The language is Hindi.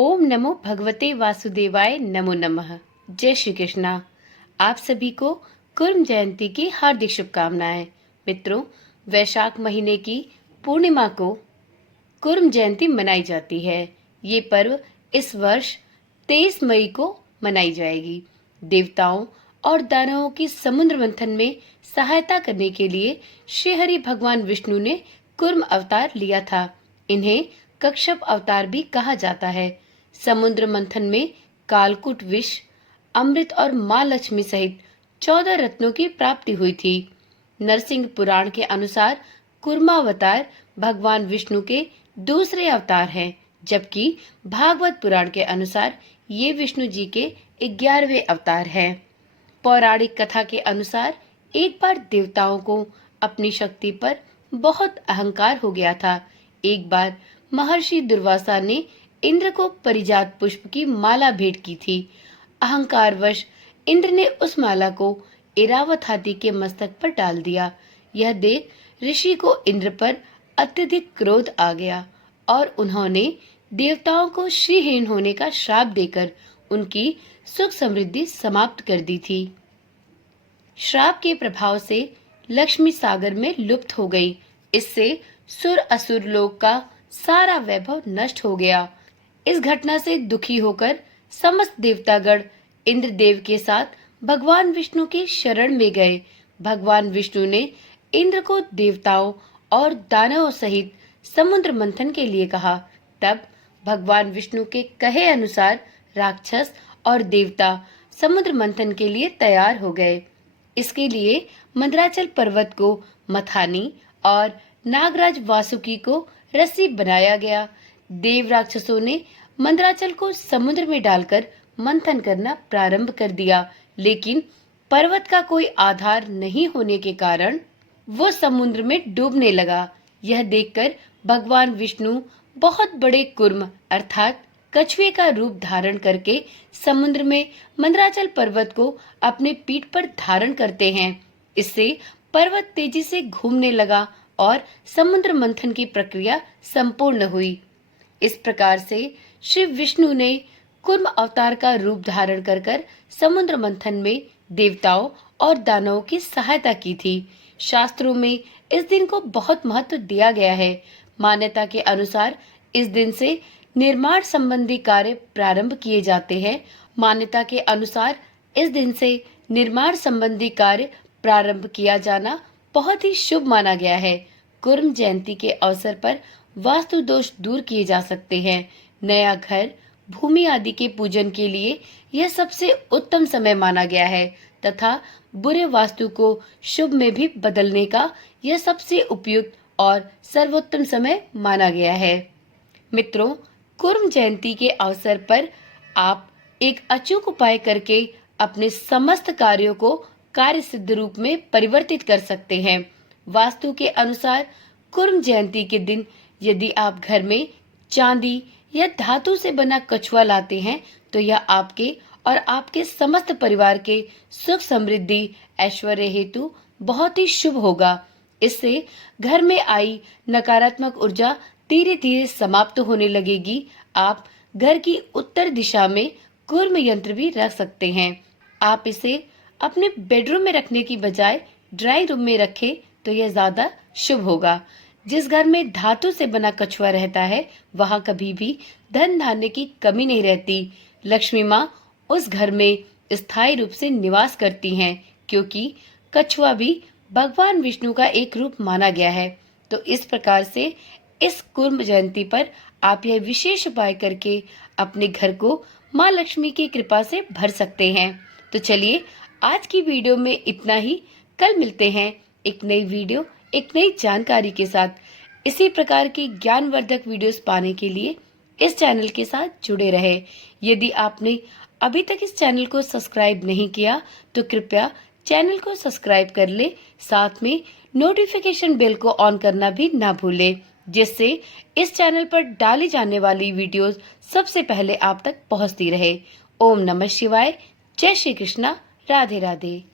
ओम नमो भगवते वासुदेवाय नमो नमः। जय श्री कृष्णा। आप सभी को कुर्म जयंती की हार्दिक शुभकामनाएं। मित्रों, वैशाख महीने की पूर्णिमा को कुर्म जयंती मनाई जाती है। ये पर्व इस वर्ष 23 मई को मनाई जाएगी। देवताओं और दानवों की समुद्र मंथन में सहायता करने के लिए श्री हरि भगवान विष्णु ने कुर्म अवतार लिया था। इन्हें कश्यप अवतार भी कहा जाता है। समुद्र मंथन में कालकूट विष, अमृत और माँ लक्ष्मी सहित 14 रत्नों की प्राप्ति हुई थी। नरसिंह पुराण के अनुसार कुर्मावतार भगवान विष्णु के दूसरे अवतार हैं, जबकि भागवत पुराण के अनुसार ये विष्णु जी के 11वें अवतार हैं। पौराणिक कथा के अनुसार एक बार देवताओं को अपनी शक्ति पर बहुत अहंकार हो गया था। एक बार महर्षि दुर्वासा ने इंद्र को परिजात पुष्प की माला भेंट की थी। अहंकारवश इंद्र ने उस माला को ऐरावत हाथी के मस्तक पर डाल दिया। यह देख ऋषि को इंद्र पर अत्यधिक क्रोध आ गया और उन्होंने देवताओं को श्रीहीन होने का श्राप देकर उनकी सुख समृद्धि समाप्त कर दी थी। श्राप के प्रभाव से लक्ष्मी सागर में लुप्त हो गई। इससे सुर असुर लोक का सारा वैभव नष्ट हो गया। इस घटना से दुखी होकर समस्त देवतागण इंद्रदेव के साथ भगवान विष्णु की शरण में गए। भगवान विष्णु ने इंद्र को देवताओं और दानवों सहित समुद्र मंथन के लिए कहा। तब भगवान विष्णु के कहे अनुसार राक्षस और देवता समुद्र मंथन के लिए तैयार हो गए। इसके लिए मंदराचल पर्वत को मथानी और नागराज वासुकी को रस्सी बनाया गया। देव राक्षसों ने मंदराचल को समुद्र में डालकर मंथन करना प्रारंभ कर दिया, लेकिन पर्वत का कोई आधार नहीं होने के कारण वो समुद्र में डूबने लगा। यह देखकर भगवान विष्णु बहुत बड़े कुर्म अर्थात कछुए का रूप धारण करके समुद्र में मंदराचल पर्वत को अपने पीठ पर धारण करते हैं। इससे पर्वत तेजी से घूमने लगा और समुद्र मंथन की प्रक्रिया संपूर्ण हुई। इस प्रकार से श्री विष्णु ने कुर्म अवतार का रूप धारण कर समुद्र मंथन में देवताओं और दानवों की सहायता की थी। शास्त्रों में इस दिन को बहुत महत्व दिया गया है। मान्यता के अनुसार इस दिन से निर्माण संबंधी कार्य प्रारंभ किए जाते हैं। मान्यता के अनुसार इस दिन से निर्माण संबंधी कार्य प्रारंभ किया जाना बहुत ही शुभ माना गया है। कुर्म जयंती के अवसर पर वास्तु दोष दूर किए जा सकते हैं। नया घर, भूमि आदि के पूजन के लिए यह सबसे उत्तम समय माना गया है तथा बुरे वास्तु को शुभ में भी बदलने का यह सबसे उपयुक्त और सर्वोत्तम समय माना गया है। मित्रों, कुर्म जयंती के अवसर पर आप एक अचूक उपाय करके अपने समस्त कार्यों को कार्य सिद्ध रूप में परिवर्तित कर सकते हैं। वास्तु के अनुसार कुर्म जयंती के दिन यदि आप घर में चांदी या धातु से बना कछुआ लाते हैं तो यह आपके और आपके समस्त परिवार के सुख समृद्धि ऐश्वर्य हेतु बहुत ही शुभ होगा। इससे घर में आई नकारात्मक ऊर्जा धीरे धीरे समाप्त होने लगेगी। आप घर की उत्तर दिशा में कुर्म यंत्र भी रख सकते हैं। आप इसे अपने बेडरूम में रखने की बजाय ड्राइंग रूम में रखें तो यह ज्यादा शुभ होगा। जिस घर में धातु से बना कछुआ रहता है वहां कभी भी धन धान्य की कमी नहीं रहती। लक्ष्मी माँ उस घर में स्थायी रूप से निवास करती हैं, क्योंकि कछुआ भी भगवान विष्णु का एक रूप माना गया है। तो इस प्रकार से इस कुर्म जयंती पर आप यह विशेष उपाय करके अपने घर को माँ लक्ष्मी की कृपा से भर सकते हैं। तो चलिए, आज की वीडियो में इतना ही। कल मिलते हैं एक नई वीडियो, एक नई जानकारी के साथ। इसी प्रकार की ज्ञानवर्धक वीडियोस पाने के लिए इस चैनल के साथ जुड़े रहे। यदि आपने अभी तक इस चैनल को सब्सक्राइब नहीं किया तो कृपया चैनल को सब्सक्राइब कर ले। साथ में नोटिफिकेशन बेल को ऑन करना भी ना भूले, जिससे इस चैनल पर डाली जाने वाली वीडियोस सबसे पहले आप तक पहुंचती रहे। ओम नमः शिवाय। जय श्री कृष्णा। राधे राधे।